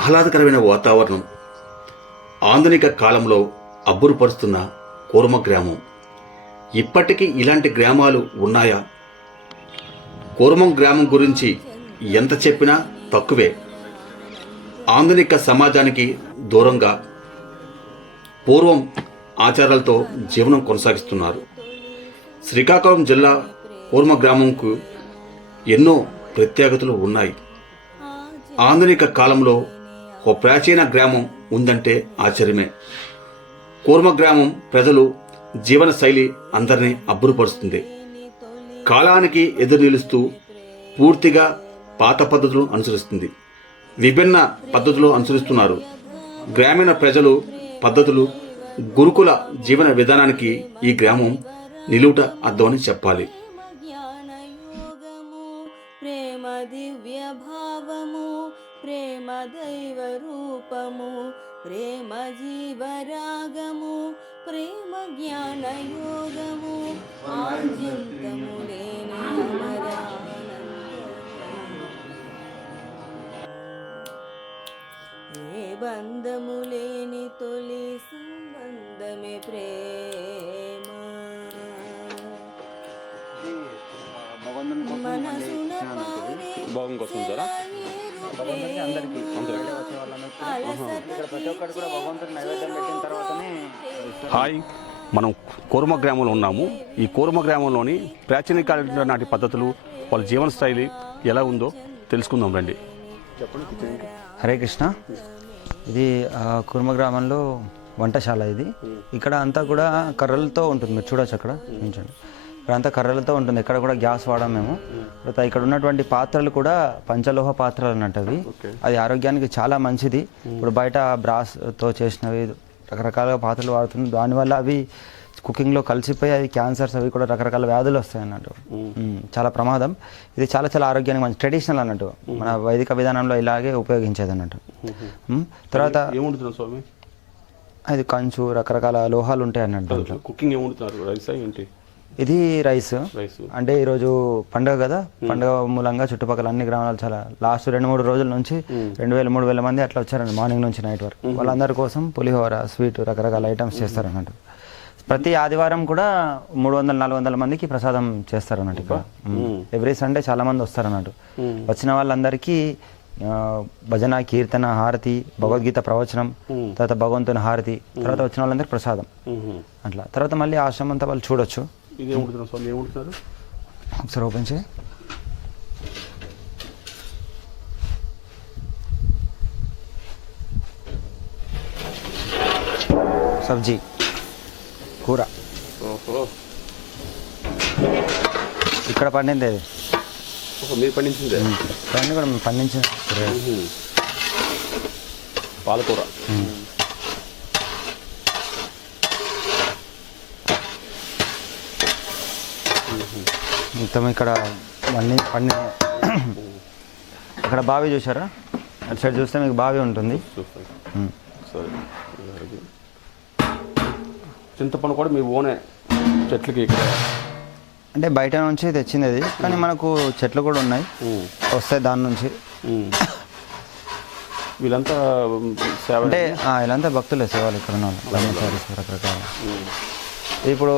ఆహ్లాదకరమైన వాతావరణం ఆధునిక కాలంలో అబ్బురుపరుస్తున్న కూర్మ గ్రామం. ఇప్పటికీ ఇలాంటి గ్రామాలు ఉన్నాయా? కూర్మం గ్రామం గురించి ఎంత చెప్పినా తక్కువే. ఆధునిక సమాజానికి దూరంగా పూర్వం ఆచారాలతో జీవనం కొనసాగిస్తున్నారు. శ్రీకాకుళం జిల్లా కూర్మ గ్రామంకు ఎన్నో ప్రత్యేకతలు ఉన్నాయి. ఆధునిక కాలంలో ఒక ప్రాచీన గ్రామం ఉందంటే ఆశ్చర్యమే. కూర్మ గ్రామం ప్రజలు జీవన శైలి అందరినీ అబ్బురుపరుస్తుంది. కాలానికి ఎదురు నిలుస్తూ పూర్తిగా పాత పద్ధతులు అనుసరిస్తుంది. విభిన్న పద్ధతులు అనుసరిస్తున్నారు. గ్రామీణ ప్రజలు పద్ధతులు గురుకుల జీవన విధానానికి ఈ గ్రామం నిలువుట అద్దమని చెప్పాలి. ప్రేమ దివ్య ప్రేమ దైవ రూపము ప్రేమ జీవరాగము ప్రేమ జ్ఞానయోగము ఆద్యంతము లేని. ఏ బంధము లేని తొలి సంబంధమే ప్రేమ. మనసున పారే హాయ్. మనం కూర్మ గ్రామంలో ఉన్నాము. ఈ కూర్మ గ్రామంలోని ప్రాచీన కాలం నాటి పద్ధతులు వాళ్ళ జీవన శైలి ఎలా ఉందో తెలుసుకుందాం రండి. హరే కృష్ణ. ఇది ఆ, కుర్మ గ్రామంలో వంటశాల ఇది. ఇక్కడ అంతా కూడా కర్రలతో ఉంటుంది. మీరు చూడొచ్చు అక్కడ. నించండి ఇక్కడ అంతా కర్రలతో ఉంటుంది. ఎక్కడ కూడా గ్యాస్ వాడాం మేము. తర్వాత ఇక్కడ ఉన్నటువంటి పాత్రలు కూడా పంచలోహ పాత్రలు అన్నట్టు అవి. అది ఆరోగ్యానికి చాలా మంచిది. ఇప్పుడు బయట బ్రాస్తో చేసినవి రకరకాల పాత్రలు వాడుతున్నాం దానివల్ల అవి కుకింగ్లో కలిసిపోయి అవి క్యాన్సర్స్ అవి కూడా రకరకాల వ్యాధులు వస్తాయి అన్నట్టు. చాలా ప్రమాదం. ఇది చాలా చాలా ఆరోగ్యానికి మంచి ట్రెడిషనల్ అన్నట్టు. మన వైదిక విధానంలో ఇలాగే ఉపయోగించేది అన్నట్టు. తర్వాత స్వామి? అది కంచు రకరకాల లోహాలు ఉంటాయి అన్నట్టు. కుకింగ్ ఏంటి? ఇది రైస్. అంటే ఈరోజు పండుగ కదా. పండుగ మూలంగా చుట్టుపక్కల అన్ని గ్రామాలు చాలా లాస్ట్ రెండు మూడు రోజుల నుంచి రెండు వేల మూడు వేల మంది అట్లా వచ్చారండి మార్నింగ్ నుంచి నైట్ వరకు. వాళ్ళందరి కోసం పులిహోర స్వీట్ రకరకాల ఐటమ్స్ చేస్తారు అన్నట్టు ప్రతి ఆదివారం కూడా మూడు వందల నాలుగు వందల మందికి ప్రసాదం చేస్తారు అన్నట్టు ఇక్కడ ఎవ్రీ సండే చాలా మంది వస్తారు అన్నట్టు వచ్చిన వాళ్ళందరికీ భజన కీర్తన హారతి భగవద్గీత ప్రవచనం తర్వాత భగవంతుని హారతి తర్వాత వచ్చిన వాళ్ళందరికీ ప్రసాదం. అట్లా. తర్వాత మళ్ళీ ఆశ్రమం అంతా వాళ్ళు చూడొచ్చు. ఇది ఏముంటున్నారు స్వామి ఏముంటున్నారు ఒకసారి ఓపెన్ చేయి. సబ్జీ కూర. ఓహో. ఇక్కడ పండింది అది మీరు పండించిందే? ఇవన్నీ కూడా మేము పండించిన. పాలకూర. మొత్తం ఇక్కడ అన్ని పండి ఇక్కడ బావి చూసారా అటు సైడ్ చూస్తే మీకు బావి ఉంటుంది. చింతపండు కూడా మీ ఓనే చెట్లకి ఇక్కడ. అంటే బయట నుంచి తెచ్చింది అది కానీ మనకు చెట్లు కూడా ఉన్నాయి. వస్తాయి దాని నుంచి. వీళ్ళంతా సేవ అంటే వీళ్ళంతా భక్తులే సేవలు ఇక్కడ ఉన్న వాళ్ళు. బ్రహ్మచారీస్ రకరకాల ఇప్పుడు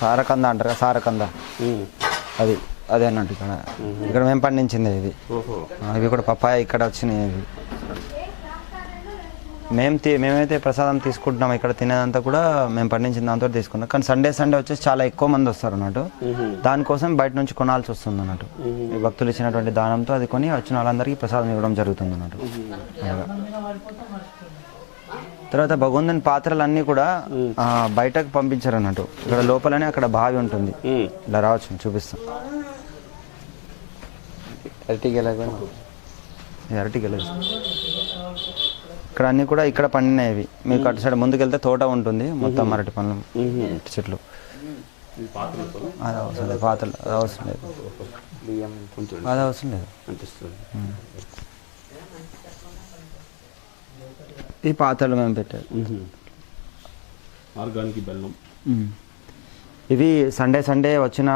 సారకంద అంటారు కదా, సారకంద. అది అదే అన్నట్టు ఇక్కడ. ఇక్కడ మేము పండించింది ఇది. ఇవి కూడా పప్పాయ ఇక్కడ వచ్చినాయి ఇవి. మేము తీ మేమైతే ప్రసాదం తీసుకుంటున్నాం ఇక్కడ తినేదంతా కూడా మేము పండించిన దాంతో తీసుకున్నాం. కానీ సండే సండే వచ్చేసి చాలా ఎక్కువ మంది వస్తారు అన్నట్టు. దానికోసం బయట నుంచి కొనాల్సి వస్తుంది అన్నట్టు. భక్తులు ఇచ్చినటువంటి దానంతో అది కొని వచ్చిన వాళ్ళందరికీ ప్రసాదం ఇవ్వడం జరుగుతుంది అన్నట్టు. తర్వాత భగవంతుని పాత్రలన్నీ కూడా ఆ, బయటకు పంపించారు అన్నట్టు ఇక్కడ లోపలనే అక్కడ బావి ఉంటుంది. ఇలా రావచ్చు చూపిస్తాం. ఇక్కడ అన్ని కూడా ఇక్కడ పండినాయి ఇవి మీకు అటు సైడ్ ముందుకెళ్తే తోట ఉంటుంది. మొత్తం అరటి పండ్లు అరటి చెట్లు. అది అవసరం లేదు. పాత్రలు అది అవసరం లేదు. అది అవసరం లేదు. అనిపిస్తుంది ఈ పాత్రలు మేము పెట్టారు ఆర్గానిక్ బెల్లం. ఇవి సండే సండే వచ్చిన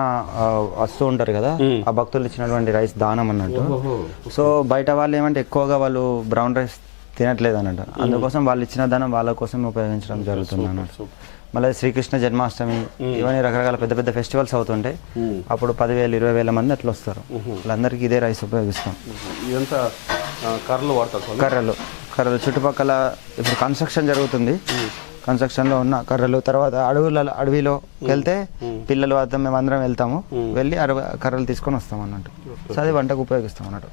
వస్తూ ఉంటారు కదా ఆ భక్తులు ఇచ్చినటువంటి రైస్ దానం అన్నట్టు. సో బయట వాళ్ళు ఏమంటే ఎక్కువగా వాళ్ళు బ్రౌన్ రైస్ తినట్లేదు అన్నట్టు. అందుకోసం వాళ్ళు ఇచ్చిన ధనం వాళ్ళ కోసం ఉపయోగించడం జరుగుతుంది అన్నట్టు. మళ్ళీ శ్రీకృష్ణ జన్మాష్టమి ఇవన్నీ రకరకాల పెద్ద పెద్ద ఫెస్టివల్స్ అవుతుంటాయి అప్పుడు పదివేలు ఇరవై వేల మంది అట్లా వస్తారు. వాళ్ళందరికీ ఇదే రైస్ ఉపయోగిస్తాం. ఇదంతా కర్రలు వాడతారు కర్రలు. కర్రలు చుట్టుపక్కల ఇప్పుడు కన్స్ట్రక్షన్ జరుగుతుంది. కన్స్ట్రక్షన్లో ఉన్న కర్రలు తర్వాత అడవుల అడవిలో వెళ్తే పిల్లలు అర్థం మేము అందరం వెళ్తాము. వెళ్ళి అడవి కర్రలు తీసుకొని వస్తాం అన్నట్టు సో అది వంటకు ఉపయోగిస్తాం అన్నట్టు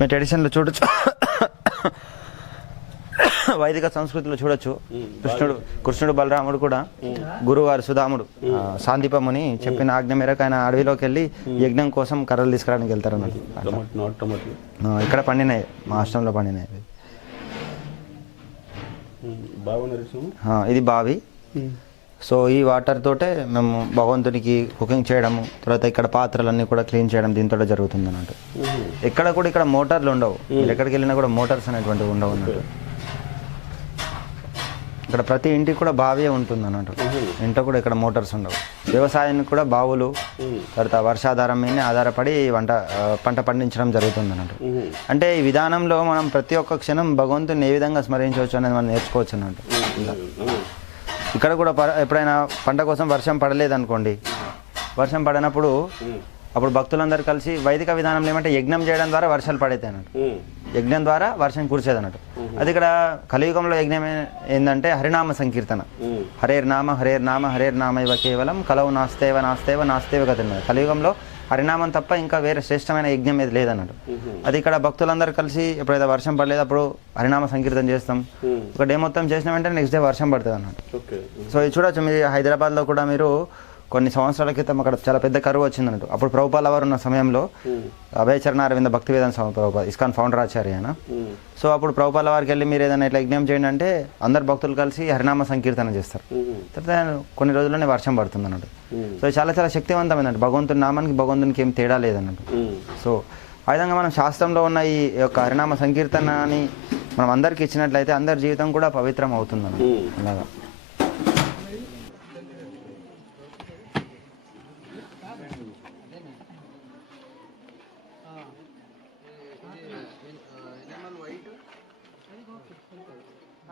మీ ట్రెడిషన్లో చూడొచ్చు. వైదిక సంస్కృతిలో చూడొచ్చు. కృష్ణుడు కృష్ణుడు బలరాముడు కూడా గురువారు సుధాముడు. సాందీపముని చెప్పిన ఆజ్ఞ మేరకు ఆయన అడవిలోకి వెళ్ళి యజ్ఞం కోసం కర్రలు తీసుకురావడానికి వెళ్తారు ఆ, ఇక్కడ పండినాయి. మా ఆశ్రమంలో పండినాయి ఇది బావి. సో ఈ వాటర్ తోటే మేము భగవంతునికి కుకింగ్ చేయడము తర్వాత ఇక్కడ పాత్రలన్నీ కూడా క్లీన్ చేయడం దీంతో జరుగుతుంది అన్నట్టు ఎక్కడ కూడా ఇక్కడ మోటార్లు ఉండవు. ఎక్కడికి వెళ్ళినా కూడా మోటార్స్ అనేటువంటివి ఉండవు అన్నట్టు ఇక్కడ ప్రతి ఇంటికి కూడా బావియే ఉంటుంది అన్నట్టు ఇంట్లో కూడా ఇక్కడ మోటార్స్ ఉండవు. వ్యవసాయానికి కూడా బావులు తర్వాత వర్షాధారం మీదనే ఆధారపడి వంట పంట పండించడం జరుగుతుంది అన్నట్టు అంటే ఈ విధానంలో మనం ప్రతి ఒక్క క్షణం భగవంతుని ఏ విధంగా స్మరించవచ్చు అనేది మనం నేర్చుకోవచ్చు అన్నట్టు. ఇక్కడ కూడా ఎప్పుడైనా పంట కోసం వర్షం పడలేదు అనుకోండి వర్షం పడినప్పుడు అప్పుడు భక్తులందరూ కలిసి వైదిక విధానంలో ఏమంటే యజ్ఞం చేయడం ద్వారా వర్షాలు పడేతాయి అన్నట్టు యజ్ఞం ద్వారా వర్షం కురిసేది అన్నట్టు అది ఇక్కడ కలియుగంలో యజ్ఞం ఏంటంటే హరినామ సంకీర్తన. హరేర్ నామ హరేర్ నామ హరేర్ నామ ఇవ కేవలం కలవు నాస్తేవ నాస్తేవ నాస్తేవ గతి కలియుగంలో హరినామం తప్ప ఇంకా వేరే శ్రేష్టమైన యజ్ఞం ఏది లేదన్నట్టు. అది ఇక్కడ భక్తులందరూ కలిసి ఎప్పుడైతే వర్షం పడలేదు అప్పుడు హరినామ సంకీర్తన చేస్తాం. ఒక డే మొత్తం చేసిన వెంటనే నెక్స్ట్ డే వర్షం పడుతుంది అన్నట్టు. ఓకే. సో ఇది చూడొచ్చు మీ హైదరాబాద్లో కూడా మీరు కొన్ని సంవత్సరాల క్రితం అక్కడ చాలా పెద్ద కరువు వచ్చింది అన్నట్టు అప్పుడు ప్రభుపాల వారు ఉన్న సమయంలో అభయచరణ అరవింద భక్తి వేదాంత స్వామి ప్రభుపాద ఇస్కాన్ ఫౌండర్ ఆచార్య ఆయన సో అప్పుడు ప్రభుపాల వారికి వెళ్ళి మీరు ఏదైనా ఇట్లా యజ్ఞం చేయండి అంటే అందరు భక్తులు కలిసి హరినామ సంకీర్తన చేస్తారు. తర్వాత కొన్ని రోజుల్లోనే వర్షం పడుతుంది అన్నట్టు సో చాలా చాలా శక్తివంతమైనట్టు భగవంతుని నామానికి భగవంతునికి ఏం తేడా లేదన్నట్టు. సో ఆ విధంగా మనం శాస్త్రంలో ఉన్న ఈ యొక్క హరినామ సంకీర్తనని మనం అందరికి ఇచ్చినట్లయితే అందరి జీవితం కూడా పవిత్రం అవుతుంది అలాగా.